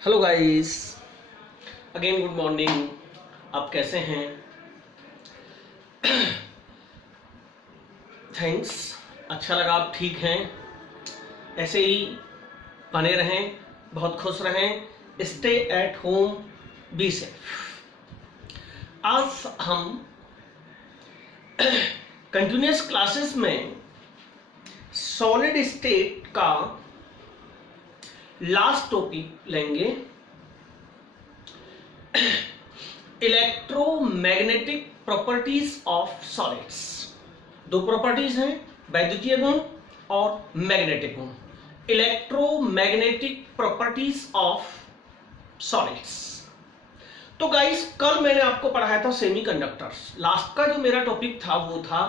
Hello guys, again good morning. आप कैसे हैं? थैंक्स, अच्छा लगा आप ठीक हैं। ऐसे ही बने रहें, बहुत खुश रहें। Stay at home, be safe. आज हम कंटिन्यूस क्लासेस में सॉलिड स्टेट का लास्ट टॉपिक लेंगे, इलेक्ट्रोमैग्नेटिक प्रॉपर्टीज ऑफ सॉलिड्स। दो प्रॉपर्टीज हैं, वैद्युतीय गुण और मैग्नेटिक गुण। Electromagnetic properties of solids. तो गाइस, कल मैंने आपको पढ़ाया था सेमीकंडक्टर्स। लास्ट का जो मेरा टॉपिक था वो था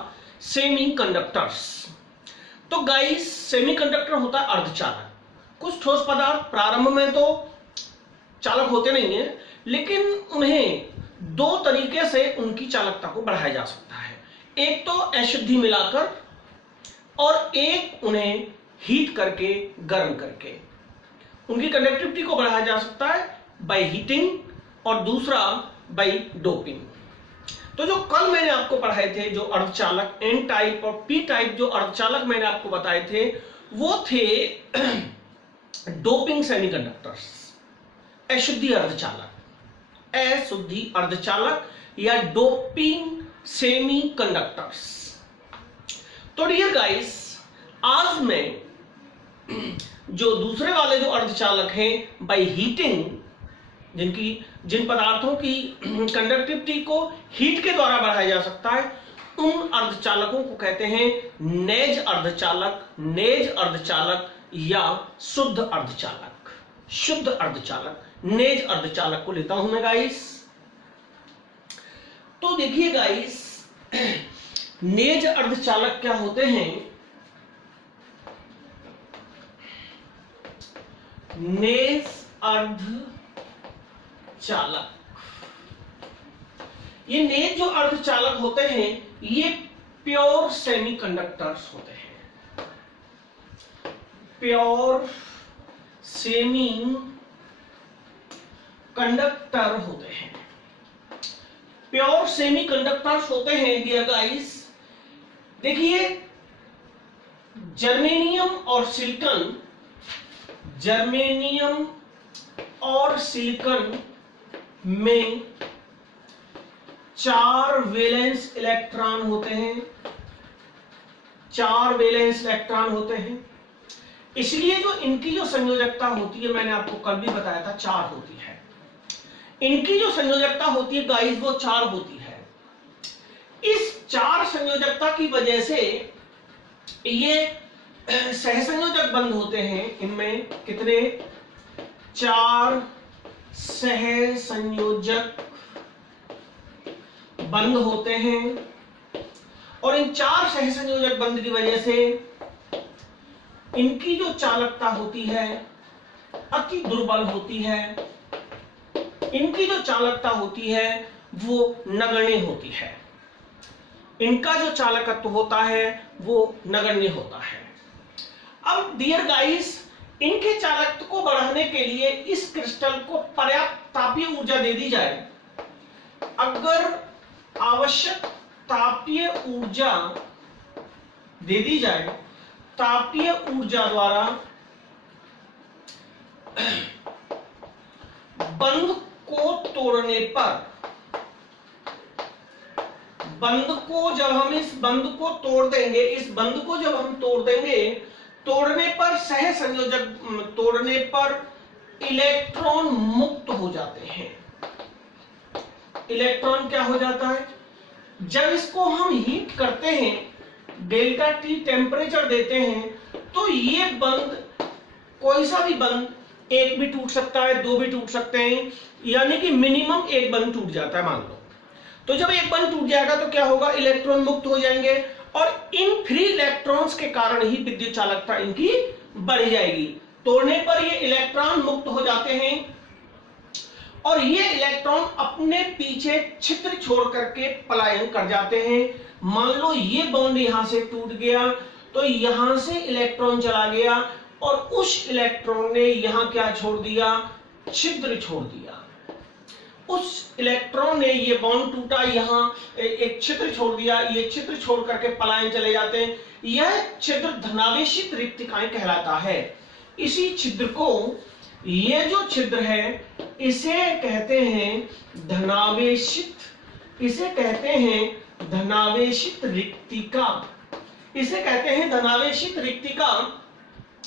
सेमीकंडक्टर्स। तो गाइस, सेमीकंडक्टर होता है अर्धचालक। कुछ ठोस पदार्थ प्रारंभ में तो चालक होते नहीं है, लेकिन उन्हें दो तरीके से उनकी चालकता को बढ़ाया जा सकता है। एक तो अशुद्धि मिलाकर और एक उन्हें हीट करके, गर्म करके उनकी कंडक्टिविटी को बढ़ाया जा सकता है बाय हीटिंग, और दूसरा बाय डोपिंग। तो जो कल मैंने आपको पढ़ाए थे, जो अर्धचालक एन टाइप और पी टाइप जो अर्धचालक मैंने आपको बताए थे, वो थे डोपिंग सेमीकंडक्टर्स, अशुद्धि अर्धचालक, अशुद्धि अर्धचालक या डोपिंग सेमीकंडक्टर्स। तो डियर गाइस, आज मैं जो दूसरे वाले जो अर्धचालक हैं बाय हीटिंग, जिन पदार्थों की कंडक्टिविटी को हीट के द्वारा बढ़ाया जा सकता है, उन अर्धचालकों को कहते हैं नेज अर्धचालक, नेज अर्धचालक या शुद्ध अर्धचालक। शुद्ध अर्धचालक, नेज अर्धचालक को लेता हूं मैं गाइस। तो देखिए गाइस, नेज अर्धचालक क्या होते हैं? नेज अर्धचालक, ये नेज जो अर्धचालक होते हैं, ये प्योर सेमीकंडक्टर्स होते हैं। प्योर सेमी कंडक्टर होते हैं। प्योर सेमी कंडक्टर्स होते हैं डियर गाइस। देखिए, जर्मेनियम और सिलिकॉन, जर्मेनियम और सिलिकॉन में 4 वैलेंस इलेक्ट्रॉन होते हैं। 4 वैलेंस इलेक्ट्रॉन होते हैं, इसलिए जो इनकी जो संयोजकता होती है, मैंने आपको कल भी बताया था 4 होती है। इनकी जो संयोजकता होती है गाइस, वो 4 होती है। इस 4 संयोजकता की वजह से ये सहसंयोजक बंध होते हैं। इनमें कितने? 4 सहसंयोजक बंध होते हैं, और इन 4 सहसंयोजक बंध की वजह से इनकी जो चालकता होती है अति दुर्बल होती है। इनकी जो चालकता होती है वो नगण्य होती है। इनका जो चालकत्व होता है वो नगण्य होता है। अब डियर गाइस, इनके चालकत्व को बढ़ाने के लिए इस क्रिस्टल को पर्याप्त तापीय ऊर्जा दे दी जाए। अगर आवश्यक तापीय ऊर्जा दे दी जाए, तापीय ऊर्जा द्वारा बंध को तोड़ने पर, बंध को जब हम इस बंध को तोड़ देंगे, इस बंध को जब हम तोड़ देंगे, तोड़ने पर सहसंयोजक, तोड़ने पर इलेक्ट्रॉन मुक्त हो जाते हैं। इलेक्ट्रॉन क्या हो जाता है? जब इसको हम हीट करते हैं, डेल्टा टी टेम्परेचर देते हैं, तो ये बंध, कोई सा भी बंध, एक भी टूट सकता है, 2 भी टूट सकते हैं, यानी कि मिनिमम एक बंध टूट जाता है मान लो। तो जब एक बंध टूट जाएगा तो क्या होगा? इलेक्ट्रॉन मुक्त हो जाएंगे, और इन फ्री इलेक्ट्रॉन्स के कारण ही विद्युत चालकता इनकी बढ़ जाएगी। तोड़ने पर ये इलेक्ट्रॉन मुक्त हो जाते हैं, और ये इलेक्ट्रॉन अपने पीछे छिद्र छोड़ करके पलायन कर जाते हैं। मान लो ये बॉन्ड यहां से टूट गया, तो यहां से इलेक्ट्रॉन चला गया, और उस इलेक्ट्रॉन ने यहां क्या छोड़ दिया? छिद्र छोड़ दिया, उस इलेक्ट्रॉन ने, ये बॉन्ड टूटा, यहां एक छिद्र छोड़ दिया, ये छिद्र छोड़ करके पलायन चले जाते हैं, यह छिद्र धनावेशित रिक्तिकाएं कहलाता है। इसी छिद्र को, ये जो छिद्र है इसे कहते हैं धनावेशित, इसे कहते हैं धनावेशित रिक्तिका, इसे कहते हैं धनावेशित रिक्तिका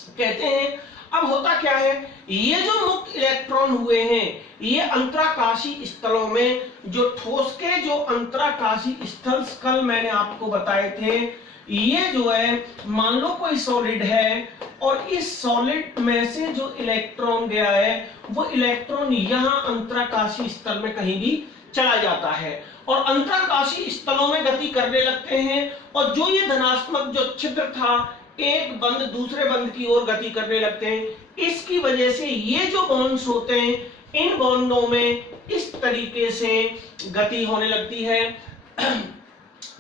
कहते हैं। अब होता क्या है, ये जो मुक्त इलेक्ट्रॉन हुए हैं ये अंतराकाशी स्थलों में, जो ठोस के जो अंतराकाशी स्थल कल मैंने आपको बताए थे, ये जो है मान लो कोई सॉलिड है और इस सॉलिड में से जो इलेक्ट्रॉन गया है वो इलेक्ट्रॉन यहां अंतराकाशी स्थल में कहीं भी चला जाता है और अंतराकाशी स्थलों में गति करने लगते हैं, और जो ये धनात्मक जो छिद्र था एक बंद दूसरे बंद की ओर गति करने लगते हैं। इसकी वजह से ये जो बॉन्ड्स होते हैं इन बॉन्डों में इस तरीके से गति होने लगती है।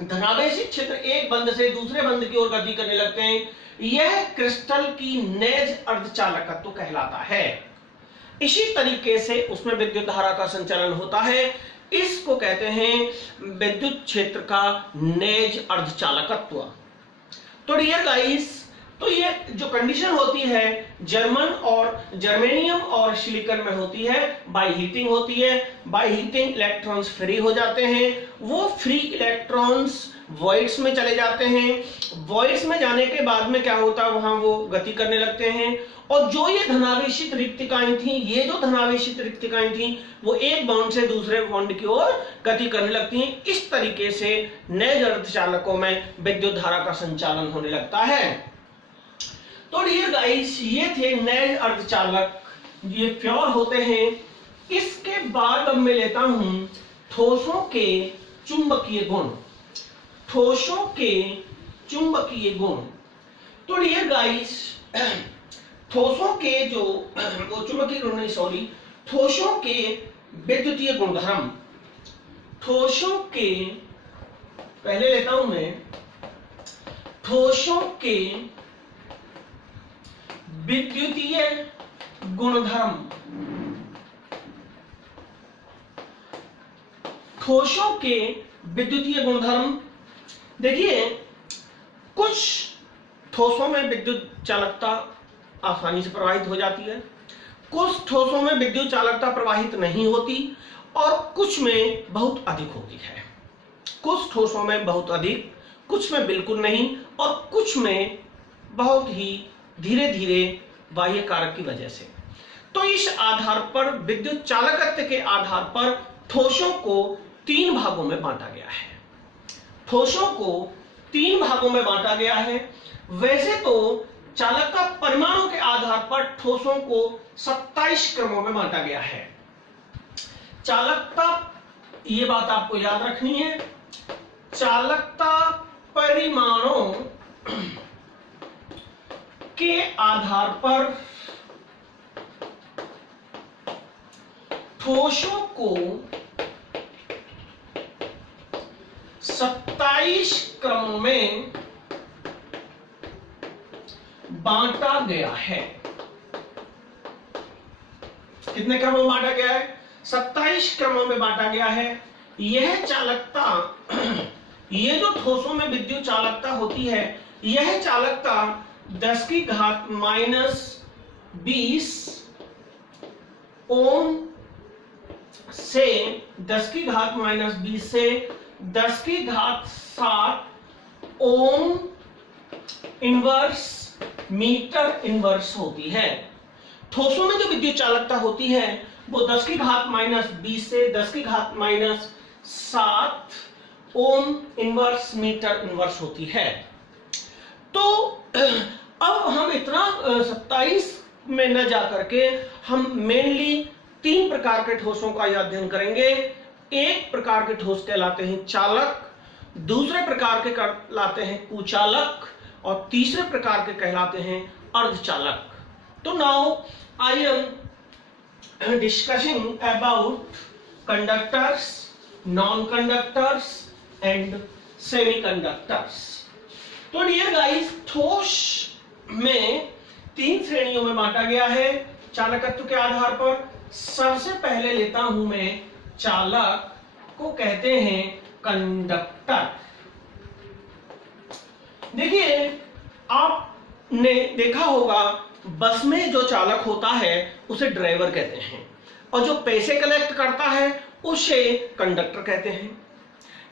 धनावेशित छिद्र एक बंद से दूसरे बंद की ओर गति करने लगते हैं, यह क्रिस्टल की नेज अर्धचालकत्व कहलाता है। इसी तरीके से उसमें विद्युत धारा का संचालन होता है, इसको कहते हैं विद्युत क्षेत्र का नेज अर्धचालकत्व। तो डियर गाइस, तो ये जो कंडीशन होती है जर्मन और जर्मेनियम और सिलिकॉन में होती है, बाय हीटिंग होती है। बाय हीटिंग इलेक्ट्रॉन्स फ्री हो जाते हैं, वो फ्री इलेक्ट्रॉन्स वॉइड्स में चले जाते हैं। वॉइड्स में जाने के बाद में क्या होता है, वहां वो गति करने लगते हैं, और जो ये धनावेशित रिक्तिकाएं थी, ये जो धनावेशित रिक्तिकाएं थी वो एक बॉन्ड से दूसरे बॉन्ड की ओर गति करने लगती हैं। इस तरीके से नेज अर्धचालकों में विद्युत धारा का संचालन होने लगता है। तो डियर गाइस, ये थे नेज अर्धचालक, ये प्योर होते हैं। इसके बाद अब मैं लेता हूं ठोसों के चुंबकीय गुण। ठोसों के चुंबकीय गुण, तो डियर गाइस ठोसों के जो वो चुंबकीय गुण नहीं, सॉरी, ठोसों के विद्युतीय गुणधर्म। ठोसों के, पहले लेता हूं मैं ठोसों के विद्युतीय गुणधर्म। ठोसों के विद्युतीय गुणधर्म, देखिए कुछ ठोसों में विद्युत चालकता आसानी से प्रवाहित हो जाती है, कुछ ठोसों में विद्युत चालकता प्रवाहित नहीं होती, और कुछ में बहुत अधिक होती है। कुछ ठोसों में बहुत अधिक, कुछ में बिल्कुल नहीं, और कुछ में बहुत ही धीरे धीरे बाह्य कारक की वजह से। तो इस आधार पर, विद्युत चालकत्व के आधार पर ठोसों को तीन भागों में बांटा गया है। ठोसों को तीन भागों में बांटा गया है। वैसे तो चालकता परिमाणों के आधार पर ठोसों को 27 क्रमों में बांटा गया है। चालकता, ये बात आपको याद रखनी है, चालकता परिमाणों के आधार पर ठोसों को 27 क्रमों में बांटा गया है। कितने क्रमों में बांटा गया है? 27 क्रमों में बांटा गया है। यह चालकता, ये जो ठोसों में विद्युत चालकता होती है, यह चालकता 10 की घात -20 ओम से 10 की घात -20 से 10 की घात 7 ओम इनवर्स मीटर इनवर्स होती है। ठोसों में जो विद्युत चालकता होती है वो 10 की घात -20 से 10 की घात -7 ओम इनवर्स मीटर इनवर्स होती है। तो अब हम इतना 27 में न जाकर के हम मेनली 3 प्रकार के ठोसों का अध्ययन करेंगे। एक प्रकार के ठोस कहलाते हैं चालक, दूसरे प्रकार के कहलाते हैं कुचालक, और तीसरे प्रकार के कहलाते हैं अर्धचालक। तो now I am discussing about conductors, non conductors and semiconductors. तो डियर गाइस, ठोस में 3 श्रेणियों में बांटा गया है। चालकत्व के आधार पर सबसे पहले लेता हूं मैं चालक को कहते हैं कंडक्टर। देखिए आपने देखा होगा बस में जो चालक होता है उसे ड्राइवर कहते हैं और जो पैसे कलेक्ट करता है उसे कंडक्टर कहते हैं।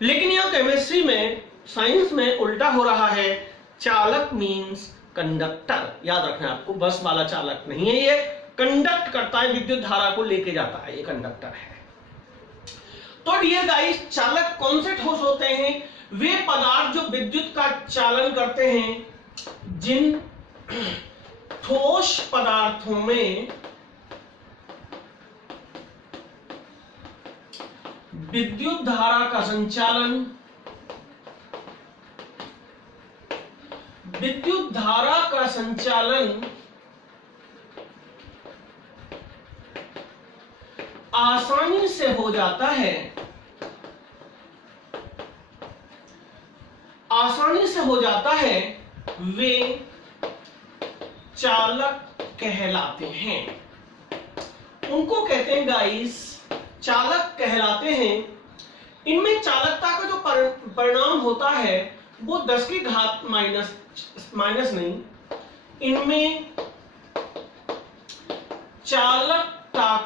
लेकिन यह केमिस्ट्री में, साइंस में उल्टा हो रहा है। चालक मींस कंडक्टर। याद रखना आपको, बस वाला चालक नहीं है, ये कंडक्ट करता है, विद्युत धारा को लेके जाता है, ये कंडक्टर है। तो डियर गाइस, चालक कौन से ठोस होते हैं? वे पदार्थ जो विद्युत का चालन करते हैं। जिन ठोस पदार्थों में विद्युत धारा का संचालन, विद्युत धारा का संचालन आसानी से हो जाता है, आसानी से हो जाता है, वे चालक कहलाते हैं। उनको कहते हैं गाइस चालक कहलाते हैं। इनमें चालकता का जो परिणाम होता है वो 10 की घात माइनस नहीं, इनमें चालकता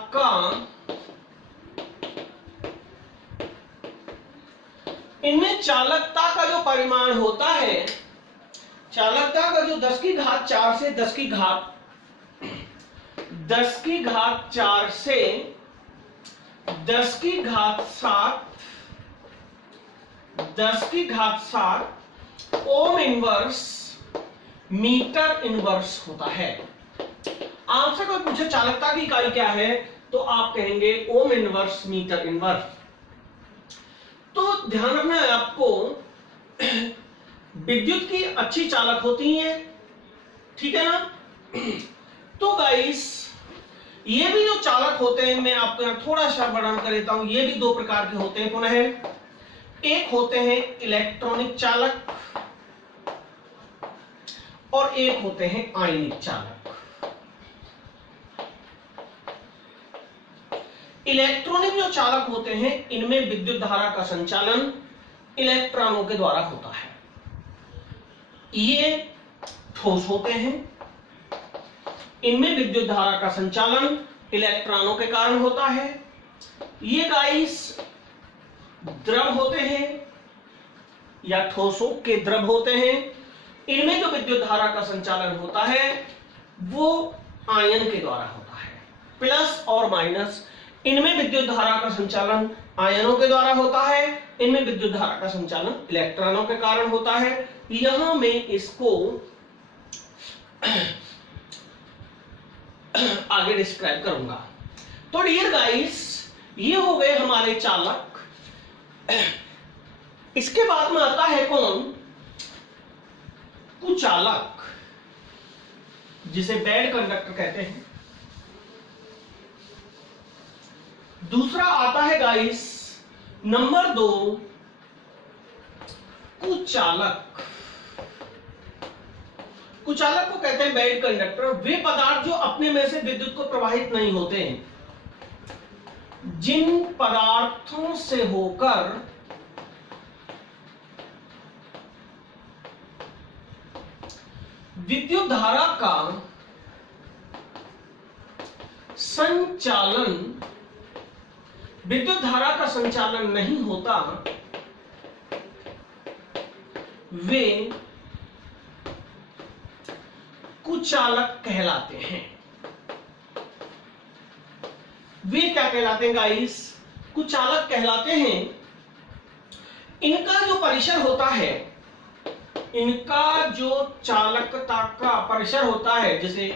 का जो परिमाण होता है, चालकता का जो 10 की घात 4 से 10 की घात 4 से 10 की घात 7 ओम इनवर्स मीटर इनवर्स होता है। आपसे कोई पूछे चालकता की इकाई क्या है तो आप कहेंगे ओम इनवर्स मीटर इनवर्स। तो ध्यान रखना है आपको, विद्युत की अच्छी चालक होती है, ठीक है ना। तो गाइस ये भी जो चालक होते हैं, मैं आपको यहां थोड़ा सा वर्णन कर देता हूं। ये भी दो प्रकार के होते हैं पुनः। एक होते हैं इलेक्ट्रॉनिक चालक और एक होते हैं आयनिक चालक। इलेक्ट्रॉनिक जो चालक होते हैं इनमें विद्युत धारा का संचालन इलेक्ट्रॉनों के द्वारा होता है। ये ठोस होते हैं, इनमें विद्युत धारा का संचालन इलेक्ट्रॉनों के कारण होता है। ये गाइस द्रव होते हैं या ठोसों के द्रव होते हैं। इनमें जो विद्युत धारा का संचालन होता है वो आयन के द्वारा होता है। प्लस और माइनस, इनमें विद्युत धारा का संचालन आयनों के द्वारा होता है, इनमें विद्युत धारा का संचालन इलेक्ट्रॉनों के कारण होता है। यहां मैं इसको आगे डिस्क्राइब करूंगा। तो डियर गाइस, ये हो गए हमारे चालक। इसके बाद में आता है कौन? कुचालक, जिसे बैड कंडक्टर कहते हैं। दूसरा आता है गाइस नंबर 2 कुचालक। कुचालक को कहते हैं बैड कंडक्टर। वे पदार्थ जो अपने में से विद्युत को प्रवाहित नहीं होते। जिन पदार्थों से होकर विद्युत धारा का संचालन, विद्युत धारा का संचालन नहीं होता, वे कुचालक कहलाते हैं। वे क्या कहलाते हैं गाइस? कुचालक कहलाते हैं। इनका जो परिसर होता है, इनका जो चालकता का परिसर होता है, जिसे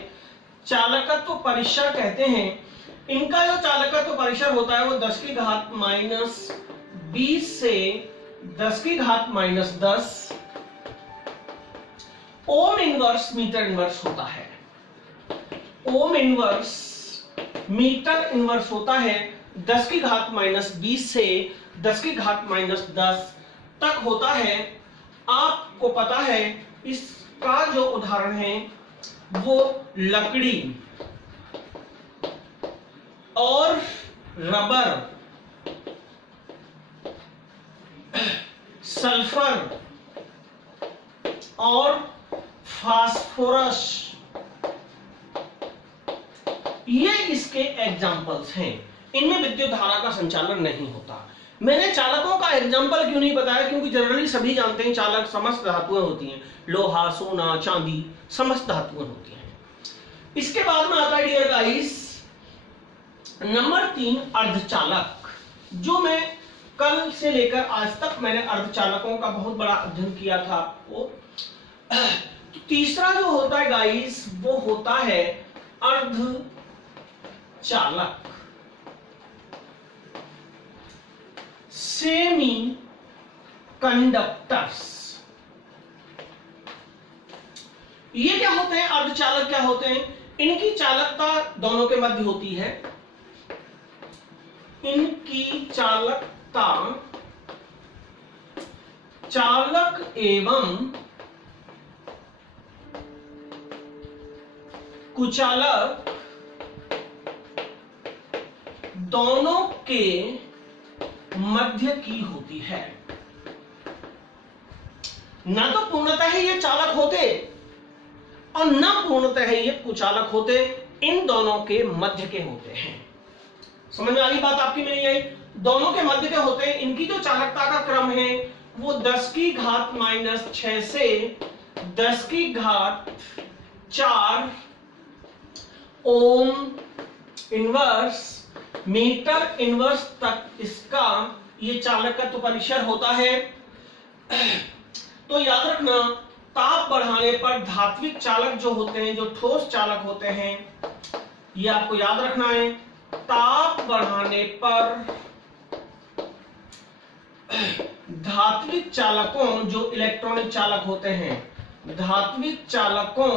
चालकत्व परिसर कहते हैं, इनका जो चालकत्व परिसर होता है वो 10 की घात -20 से 10 की घात -10 ओम इनवर्स मीटर इनवर्स होता है। ओम इनवर्स मीटर इनवर्स होता है 10 की घात -20 से 10 की घात -10 तक होता है। आपको पता है इसका जो उदाहरण है वो लकड़ी, और रबर, सल्फर और फास्फोरस, ये इसके एग्जाम्पल्स हैं। इनमें विद्युत धारा का संचालन नहीं होता। मैंने चालकों का एग्जाम्पल क्यों नहीं बताया, क्योंकि जनरली सभी जानते हैं चालक समस्त धातुएं होती हैं, लोहा, सोना, चांदी, समस्त धातुएं होती हैं। इसके बाद में आता है डियर गाइस नंबर 3 अर्धचालक, जो मैं कल से लेकर आज तक मैंने अर्धचालकों का बहुत बड़ा अध्ययन किया था। वो तीसरा जो होता है गाइस वो होता है अर्धचालक, सेमी कंडक्टर्स। ये क्या होते हैं? अर्धचालक क्या होते हैं? इनकी चालकता दोनों के मध्य होती है। इनकी चालकता चालक एवं कुचालक दोनों के मध्य की होती है। ना तो पूर्णतः ये चालक होते और न पूर्णतः ये कुचालक होते, इन दोनों के मध्य के होते हैं। समझ में आ गई बात आपकी? नहीं आई? दोनों के मध्य के होते हैं। इनकी जो चालकता का क्रम है वो 10 की घात -6 से 10 की घात 4 ओम इनवर्स मीटर इनवर्स तक इसका ये चालकत्व परिसर होता है। तो याद रखना, ताप बढ़ाने पर धात्विक चालक जो होते हैं, जो ठोस चालक होते हैं, ये आपको याद रखना है। ताप बढ़ाने पर धात्विक चालकों, जो इलेक्ट्रॉनिक चालक होते हैं, धात्विक चालकों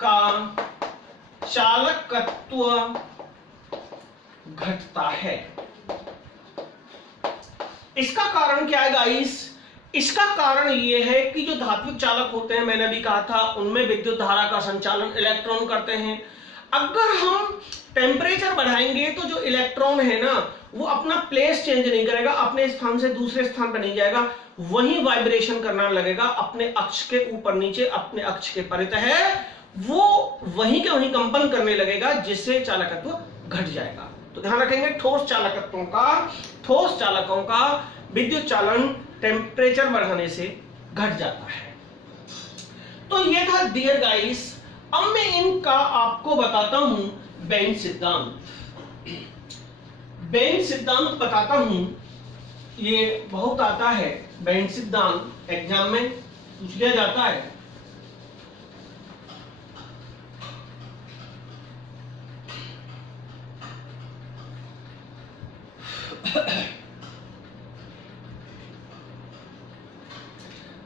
का चालकत्व घटता है। इसका कारण क्या है गाइस? इसका कारण यह है कि जो धात्विक चालक होते हैं, मैंने अभी कहा था, उनमें विद्युत धारा का संचालन इलेक्ट्रॉन करते हैं। अगर हम टेम्परेचर बढ़ाएंगे तो जो इलेक्ट्रॉन है ना, वो अपना प्लेस चेंज नहीं करेगा, अपने स्थान से दूसरे स्थान पर नहीं जाएगा, वही वाइब्रेशन करना लगेगा अपने अक्ष के ऊपर नीचे, अपने अक्ष के परितः वो वहीं के वहीं कंपन करने लगेगा, जिससे चालकत्व घट जाएगा। तो ध्यान रखेंगे, ठोस चालकों का विद्युत चालन टेम्परेचर बढ़ाने से घट जाता है। तो ये था डियर गाइस। अब मैं इनका आपको बताता हूं बेन सिद्धांत। बेन सिद्धांत बताता हूं, ये बहुत आता है। बेन सिद्धांत एग्जाम में पूछ लिया जाता है।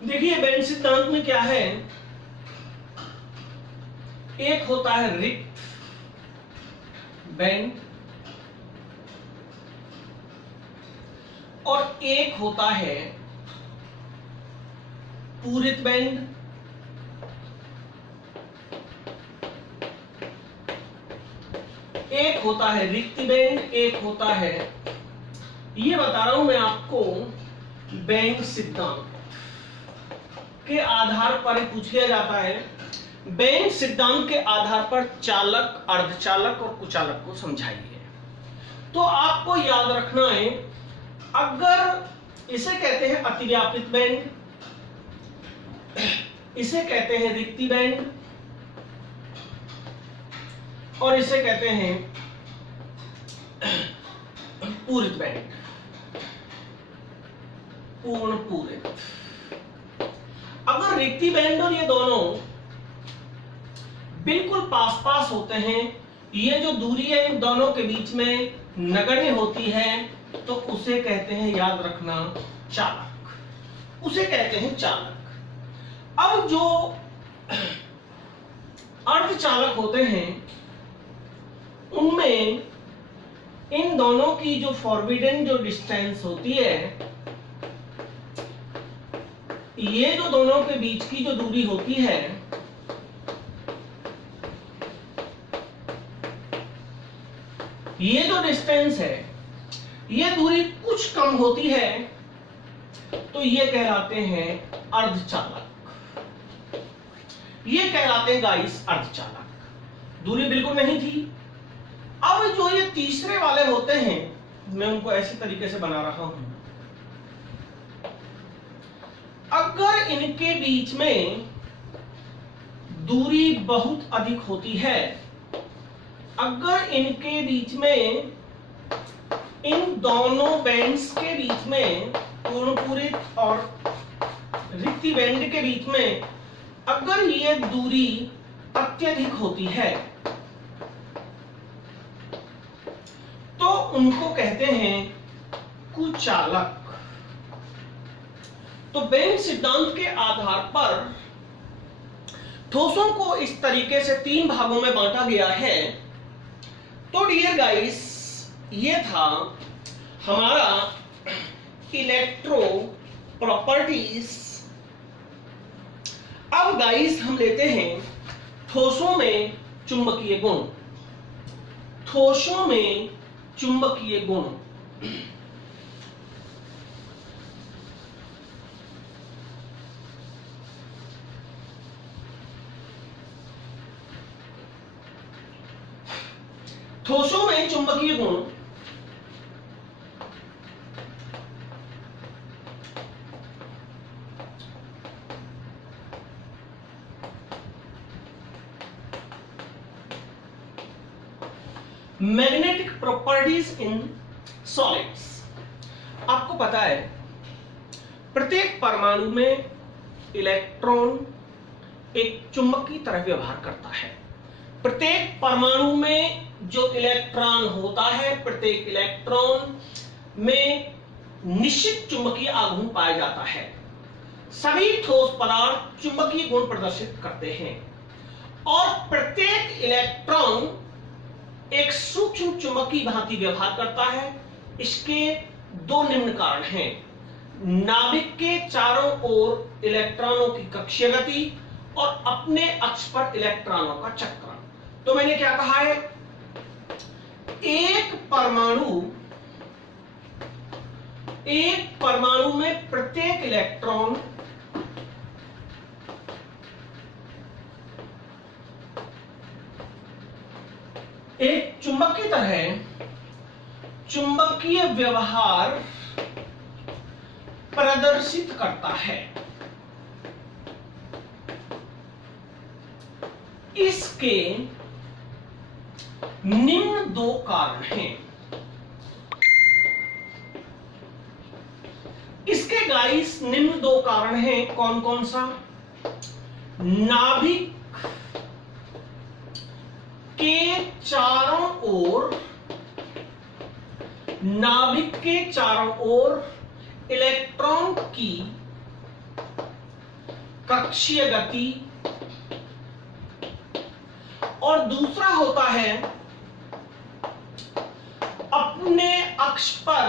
देखिए बेन सिद्धांत में क्या है, एक होता है रिक्त बैंड और एक होता है पूरित बैंड। एक होता है रिक्त बैंड, एक होता है, ये बता रहा हूं मैं आपको, बेन सिद्धांत के आधार पर पूछ लिया जाता है। बेन सिद्धांत के आधार पर चालक, अर्धचालक और कुचालक को समझाइए। तो आपको याद रखना है, अगर इसे कहते हैं अतिव्यापित बैंड, इसे कहते हैं रिक्ति बैंड और इसे कहते हैं पूरित बैंड, पूर्ण पूरित। अगर रिक्ति बैंड और ये दोनों बिल्कुल पास पास होते हैं, ये जो दूरी है इन दोनों के बीच में नगण्य होती है, तो उसे कहते हैं, याद रखना, चालक। उसे कहते हैं चालक। अब जो अर्धचालक होते हैं, उनमें इन दोनों की जो फॉरबिडन जो डिस्टेंस होती है, ये जो दोनों के बीच की जो दूरी होती है, ये जो डिस्टेंस है, ये दूरी कुछ कम होती है तो ये कहलाते हैं अर्धचालक। ये कहलाते हैं गाइस अर्धचालक। दूरी बिल्कुल नहीं थी। अब जो ये तीसरे वाले होते हैं, मैं उनको ऐसी तरीके से बना रहा हूं। अगर इनके बीच में दूरी बहुत अधिक होती है, अगर इनके बीच में, इन दोनों बैंड्स के बीच में, पूर्णपूरित और रिक्ति बैंड के बीच में अगर ये दूरी अत्यधिक होती है तो उनको कहते हैं कुचालक। तो बेन सिद्धांत के आधार पर ठोसों को इस तरीके से 3 भागों में बांटा गया है। तो डियर गाइस, ये था हमारा इलेक्ट्रो प्रॉपर्टीज। अब गाइस हम लेते हैं ठोसों में चुंबकीय गुण। ठोसों में चुंबकीय गुण। ठोसों में चुंबकीय गुण मैग्नेटिक प्रॉपर्टीज इन सॉलिड्स। आपको पता है प्रत्येक परमाणु में इलेक्ट्रॉन एक चुंबक की तरह व्यवहार करता है। प्रत्येक परमाणु में जो इलेक्ट्रॉन होता है, प्रत्येक इलेक्ट्रॉन में निश्चित चुंबकीय आघूर्ण पाया जाता है। सभी ठोस पदार्थ चुंबकीय गुण प्रदर्शित करते हैं और प्रत्येक इलेक्ट्रॉन एक सूक्ष्म चुंबकीय भांति व्यवहार करता है। इसके 2 निम्न कारण हैं। नाभिक के चारों ओर इलेक्ट्रॉनों की कक्षीय गति और अपने अक्ष पर इलेक्ट्रॉनों का चक्रण। तो मैंने क्या कहा है, एक परमाणु में प्रत्येक इलेक्ट्रॉन एक चुंबक की तरह चुंबकीय व्यवहार प्रदर्शित करता है। इसके निम्न 2 कारण हैं। इसके गाइस निम्न 2 कारण हैं। कौन कौन सा? नाभिक के चारों ओर इलेक्ट्रॉन की कक्षीय गति, और दूसरा होता है अपने अक्ष पर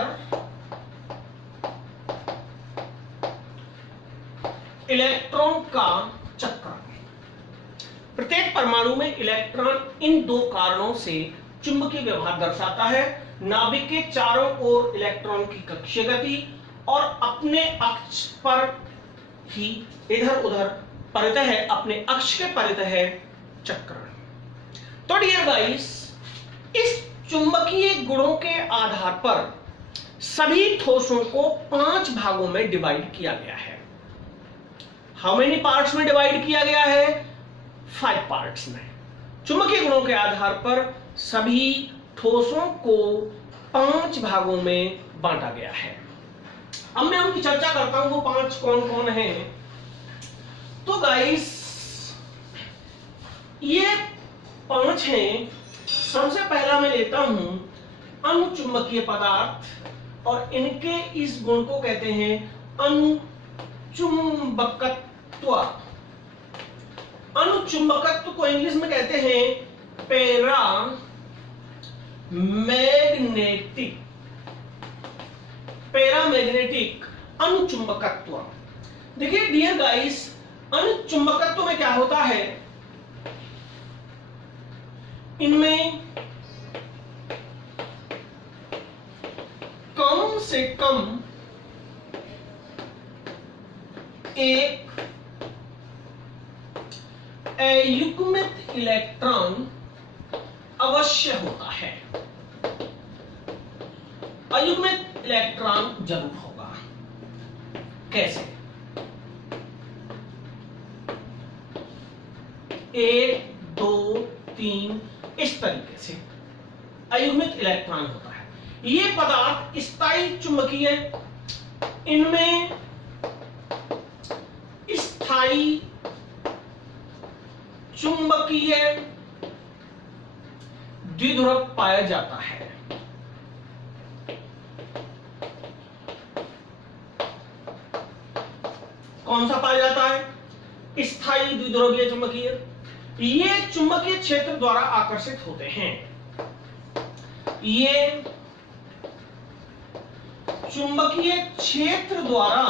इलेक्ट्रॉन का चक्रण। प्रत्येक परमाणु में इलेक्ट्रॉन इन 2 कारणों से चुंबकीय व्यवहार दर्शाता है। नाभिक के चारों ओर इलेक्ट्रॉन की कक्षीय गति और अपने अक्ष पर ही इधर उधर परितः अपने अक्ष के परितः चक्रण। तो डियर गाइस, इस चुंबकीय गुणों के आधार पर सभी ठोसों को 5 भागों में डिवाइड किया गया है। हाउ मेनी पार्ट्स में डिवाइड किया गया है? 5 पार्ट्स में। चुंबकीय गुणों के आधार पर सभी ठोसों को 5 भागों में बांटा गया है। अब मैं उनकी चर्चा करता हूं, वो 5 कौन कौन हैं। तो गाइस, ये 5 हैं। सबसे पहला मैं लेता हूं अनुचुंबकीय पदार्थ, और इनके इस गुण को कहते हैं अनुचुंबकत्व। अनुचुंबकत्व को इंग्लिश में कहते हैं पैरामैग्नेटिक अनुचुंबकत्व। देखिए डियर गाइस, अनुचुंबकत्व में क्या होता है, इनमें कम से कम एक अयुग्मित इलेक्ट्रॉन अवश्य होता है। अयुग्मित इलेक्ट्रॉन जरूर होगा। कैसे? 1 2 3 इस तरीके से अयुग्मित इलेक्ट्रॉन होता है। ये पदार्थ स्थायी चुंबकीय, इनमें स्थायी चुंबकीय द्विध्रुव पाया जाता है। कौन सा पाया जाता है? स्थायी द्विध्रुवीय चुंबकीय। ये चुंबकीय क्षेत्र द्वारा आकर्षित होते हैं। ये चुंबकीय क्षेत्र द्वारा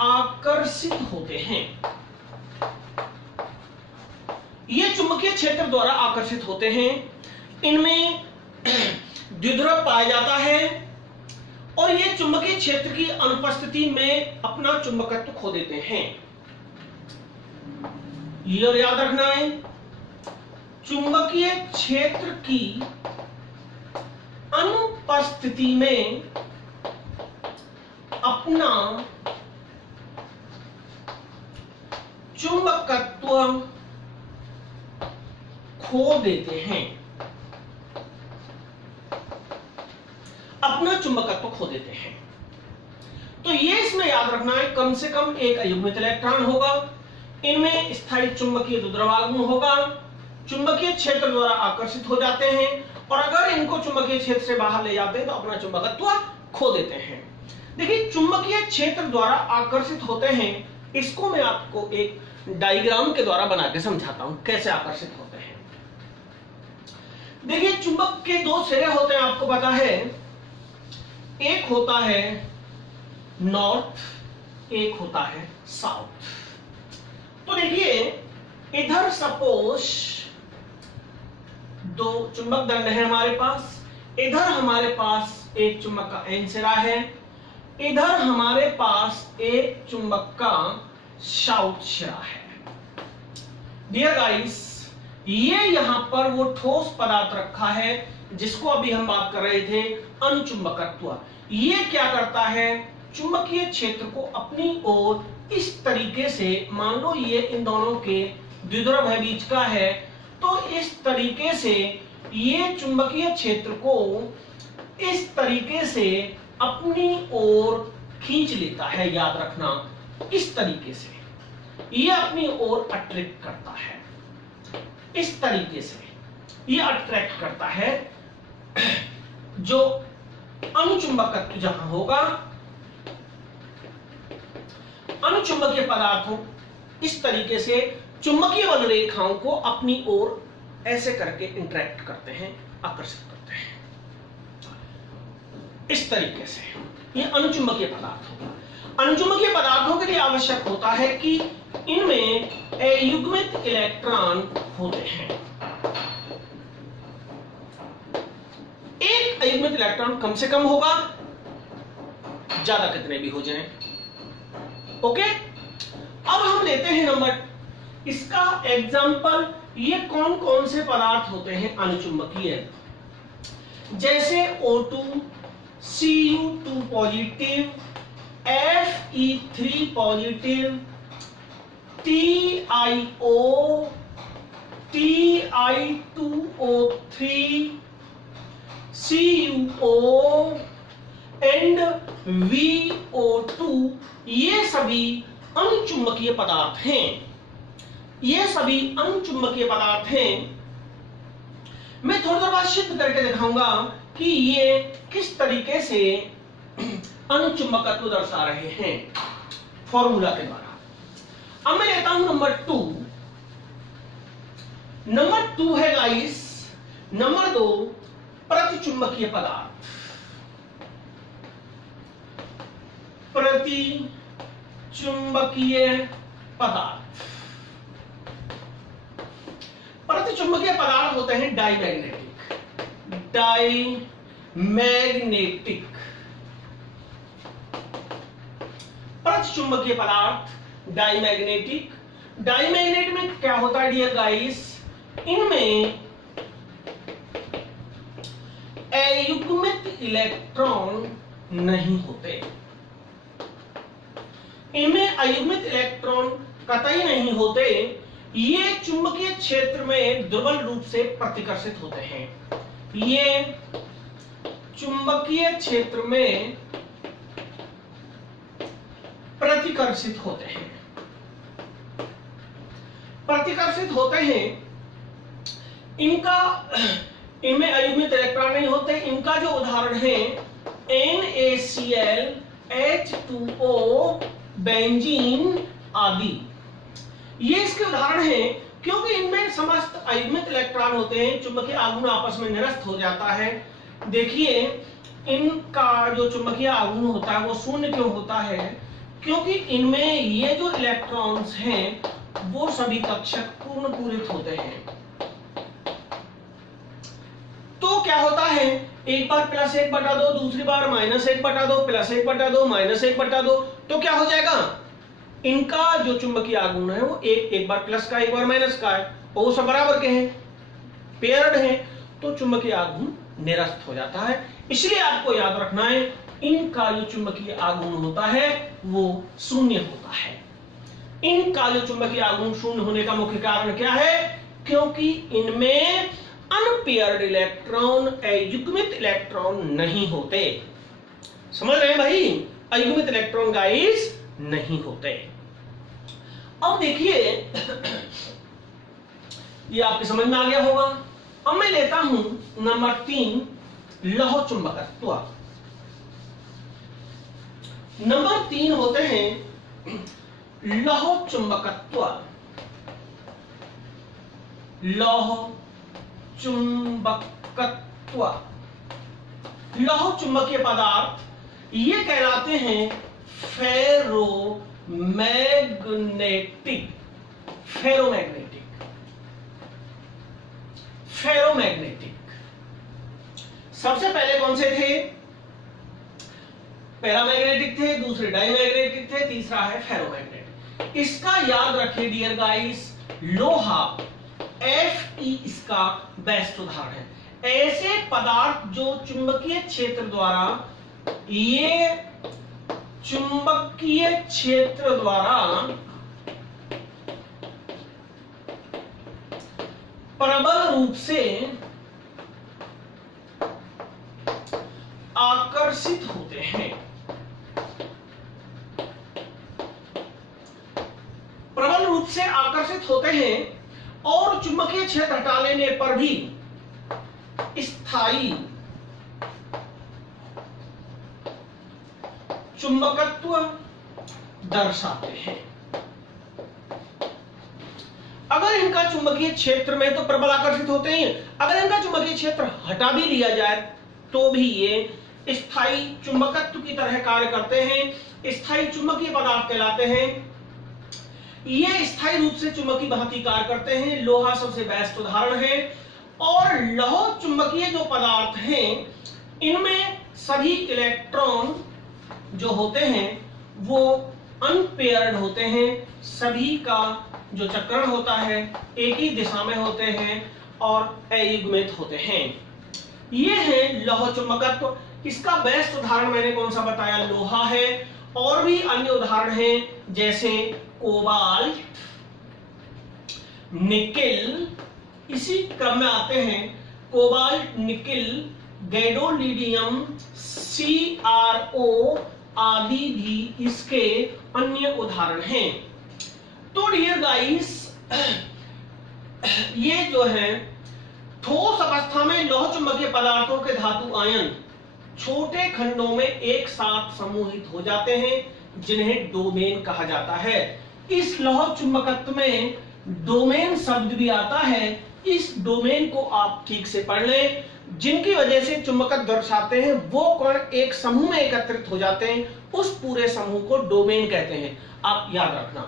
आकर्षित होते हैं। ये चुंबकीय क्षेत्र द्वारा आकर्षित होते हैं। इनमें द्विध्रुव पाया जाता है और ये चुंबकीय क्षेत्र की अनुपस्थिति में अपना चुंबकत्व खो देते हैं। ये याद रखना है, चुंबकीय क्षेत्र की अनुपस्थिति में अपना चुंबकत्व खो देते हैं। अपना चुंबकत्व खो देते हैं। तो ये इसमें याद रखना है, कम से कम एक अयुग्मित इलेक्ट्रॉन होगा, इनमें स्थायी चुंबकीय द्विध्रुवागम होगा, चुंबकीय क्षेत्र द्वारा आकर्षित हो जाते हैं और अगर इनको चुंबकीय क्षेत्र से बाहर ले जाते हैं तो अपना चुंबकत्व खो देते हैं। देखिए, चुंबकीय क्षेत्र द्वारा आकर्षित होते हैं, इसको मैं आपको एक डायग्राम के द्वारा बना के समझाता हूं कैसे आकर्षित होते हैं। देखिए, चुंबक के दो सिरे होते हैं, आपको पता है। एक होता है नॉर्थ, एक होता है साउथ। तो देखिए, इधर सपोज दो चुंबक दंड है हमारे पास, इधर हमारे पास एक चुंबक का एन सिरा है, इधर हमारे पास एक चुंबक का साउथ सिरा है। डियर गाइस, ये यहां पर वो ठोस पदार्थ रखा है जिसको अभी हम बात कर रहे थे, अनुचुंबकत्व। ये क्या करता है? चुंबकीय क्षेत्र को अपनी ओर इस तरीके से, मान लो ये इन दोनों के द्विध्रुव है, बीच का है, तो इस तरीके से ये चुंबकीय क्षेत्र को इस तरीके से अपनी ओर खींच लेता है। याद रखना, इस तरीके से ये अपनी ओर अट्रैक्ट करता है। इस तरीके से ये अट्रैक्ट करता है। जो अनुचुंबकत्व जहां होगा, अनुचुंबकीय पदार्थों इस तरीके से चुंबकीय बल रेखाओं को अपनी ओर ऐसे करके इंटरैक्ट करते हैं, आकर्षित करते हैं। इस तरीके से ये अनुचुंबकीय पदार्थ होगा। अनुचुंबकीय पदार्थों के लिए आवश्यक होता है कि इनमें अयुग्मित इलेक्ट्रॉन होते हैं। एक अयुग्मित इलेक्ट्रॉन कम से कम होगा, ज्यादा कितने भी हो जाएं। ओके, अब हम लेते हैं नंबर, इसका एग्जांपल। ये कौन कौन से पदार्थ होते हैं अनुचुंबकीय? जैसे O2, Cu2 positive, Fe3 positive, TiO, Ti2O3, CuO and VO2, ये सभी अनुचुंबकीय पदार्थ हैं। ये सभी अनुचुंबकीय पदार्थ हैं। मैं थोड़ी देर बाद सिद्ध करके दिखाऊंगा कि ये किस तरीके से अनुचुंबकत्व दर्शा रहे हैं फॉर्मूला के द्वारा। अब मैं लेता हूं नंबर 2। नंबर 2 है गाइस, नंबर 2 प्रतिचुंबकीय पदार्थ। प्रतिचुंबकीय पदार्थ, प्रतिचुंबकीय पदार्थ होते हैं डाइमैग्नेटिक। डाईमैग्नेटिक, प्रतिचुंबकीय पदार्थ डाईमैग्नेटिक। डाईमैग्नेट में क्या होता है डियर गाइस, इनमें अयुग्मित इलेक्ट्रॉन नहीं होते, इनमें अयुग्मित इलेक्ट्रॉन कतई नहीं होते। ये चुंबकीय क्षेत्र में दुर्बल रूप से प्रतिकर्षित होते हैं, ये चुंबकीय क्षेत्र में प्रतिकर्षित होते हैं, प्रतिकर्षित होते हैं। इनमें अयुग्मित इलेक्ट्रॉन नहीं होते। इनका जो उदाहरण है NaCl, H2O, बेंजीन आदि, ये इसके उदाहरण हैं। क्योंकि इनमें समस्त अयुग्मित इलेक्ट्रॉन होते हैं, चुंबकीय आघूर्ण आपस में निरस्त हो जाता है। देखिए इनका जो चुंबकीय आघूर्ण होता है वो शून्य क्यों होता है, क्योंकि इनमें ये जो इलेक्ट्रॉन्स हैं वो सभी कक्षक पूर्ण पूरित होते हैं। तो क्या होता है, एक बार +1/2, दूसरी बार -1/2, +1/2, -1/2, तो क्या हो जाएगा, इनका जो चुंबकीय आघूर्ण है वो एक बार प्लस का, एक बार माइनस का है, और वो सब बराबर के हैं, पेयर्ड हैं, तो चुंबकीय आघूर्ण निरस्त हो जाता है। इसलिए आपको याद रखना है इनका जो चुंबकीय आघूर्ण होता है वो शून्य होता है। इनका जो चुंबकीय आघूर्ण शून्य होने का मुख्य कारण क्या है, क्योंकि इनमें अनपेयर्ड इलेक्ट्रॉन, अयुग्मित इलेक्ट्रॉन नहीं होते। समझ रहे हैं भाई, अयुग्मित इलेक्ट्रॉन गाइस नहीं होते। अब देखिए ये आपकी समझ में आ गया होगा। अब मैं लेता हूं नंबर 3, लौह चुंबकत्व। नंबर 3 होते हैं लौह चुंबकत्व। लौह चुंबकत्व, लौह चुंबकीय पदार्थ ये कहलाते हैं फेरोमैग्नेटिक। Ferromagnetic, ferromagnetic. सबसे पहले कौन से थे, पैरामैग्नेटिक थे, दूसरे डाईमैग्नेटिक थे, तीसरा है फेरोमैग्नेटिक। इसका याद रखिए डियर गाइस, लोहा Fe इसका बेस्ट उदाहरण है। ऐसे पदार्थ जो चुंबकीय क्षेत्र द्वारा, ये चुंबकीय क्षेत्र द्वारा प्रबल रूप से आकर्षित होते हैं, प्रबल रूप से आकर्षित होते हैं, और चुंबकीय क्षेत्र हटा लेने पर भी स्थायी चुंबकत्व दर्शाते हैं। अगर इनका चुंबकीय क्षेत्र में तो प्रबल आकर्षित होते हैं, अगर इनका चुंबकीय क्षेत्र हटा भी लिया जाए तो भी ये स्थायी चुंबकत्व की तरह कार्य करते हैं, स्थायी चुंबकीय पदार्थ कहलाते हैं। ये स्थायी रूप से चुंबकीय भांति कार्य करते हैं। लोहा सबसे बेस्ट उदाहरण है। और लौह चुंबकीय जो पदार्थ हैं इनमें सभी इलेक्ट्रॉन जो होते हैं वो अनपेयर्ड होते हैं, सभी का जो चक्रण होता है एक ही दिशा में होते हैं और अयुग्मित होते हैं। ये है लौह चुंबकत्व। इसका बेस्ट उदाहरण मैंने कौन सा बताया, लोहा है। और भी अन्य उदाहरण हैं जैसे कोबाल्ट, निकेल, इसी क्रम में आते हैं। कोबाल्ट, निकेल, गैडोलिडियम, CrO आदि भी इसके अन्य उदाहरण हैं। तो डियर गाइस, ये जो है ठोस अवस्था में लौह चुंबकीय पदार्थों के धातु आयन छोटे खंडों में एक साथ समूहित हो जाते हैं, जिन्हें डोमेन कहा जाता है। इस लौह चुंबकत्व में डोमेन शब्द भी आता है। इस डोमेन को आप ठीक से पढ़ लें, जिनकी वजह से चुंबकत्व दर्शाते हैं वो कण एक समूह में एकत्रित हो जाते हैं, उस पूरे समूह को डोमेन कहते हैं। आप याद रखना।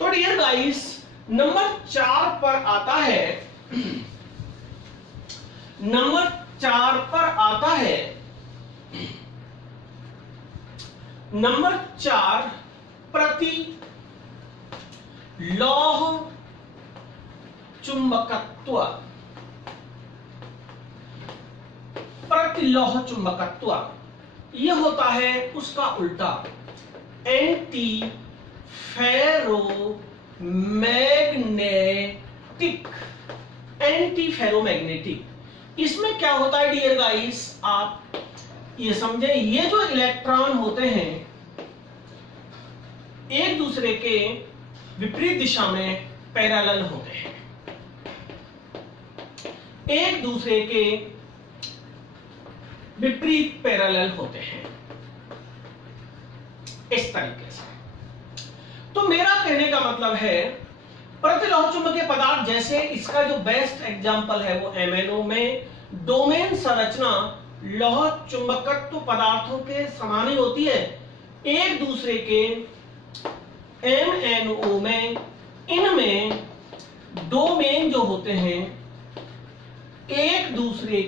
तो डियर गाइस, नंबर 4 पर आता है, नंबर 4 नंबर 4 प्रति लौह चुंबकत्व। प्रतिलौह चुंबकत्व यह होता है उसका उल्टा, एंटी फेरोमैग्नेटिक। एंटी फेरोमैग्नेटिक इसमें क्या होता है डियर गाइस, आप ये समझे, ये जो इलेक्ट्रॉन होते हैं एक दूसरे के विपरीत दिशा में पैरेलल होते हैं, एक दूसरे के विपरीत पैरेलल होते हैं इस तरीके से। तो मेरा कहने का मतलब है प्रतिलौह चुंबकीय पदार्थ, जैसे इसका जो बेस्ट एग्जांपल है वो MnO में डोमेन संरचना लौह चुंबकत्व पदार्थों के समान ही होती है। एक दूसरे के MnO में इनमें डोमेन जो होते हैं एक दूसरे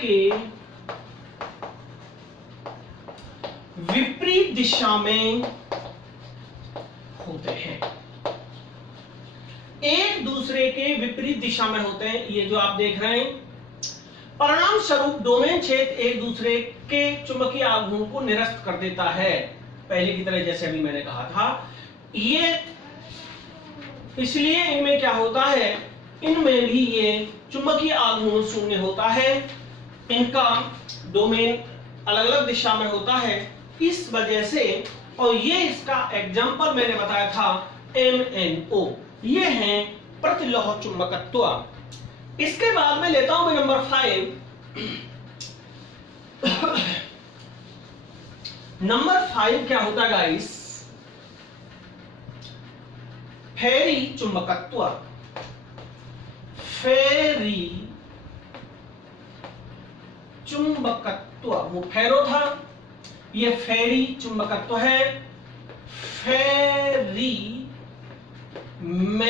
के विपरीत दिशा में होते हैं, एक दूसरे के विपरीत दिशा में होते हैं। ये जो आप देख रहे हैं, परिणाम स्वरूप डोमेन क्षेत्र एक दूसरे के चुंबकीय आघूर्ण को निरस्त कर देता है, पहले की तरह जैसे अभी मैंने कहा था। ये इसलिए इनमें क्या होता है, इनमें भी ये चुंबकीय आघूर्ण शून्य होता है, इनका डोमेन अलग अलग दिशा में होता है इस वजह से। और ये इसका एग्जांपल मैंने बताया था MnO। ये है प्रतिलौह चुंबकत्व। इसके बाद में लेता हूं मैं नंबर 5। नंबर 5 क्या होता है गाइस, फेरी चुंबकत्व। फेरी चुंबकत्व, वो फेरो था, ये फेरी चुंबकत्व है। फेरी में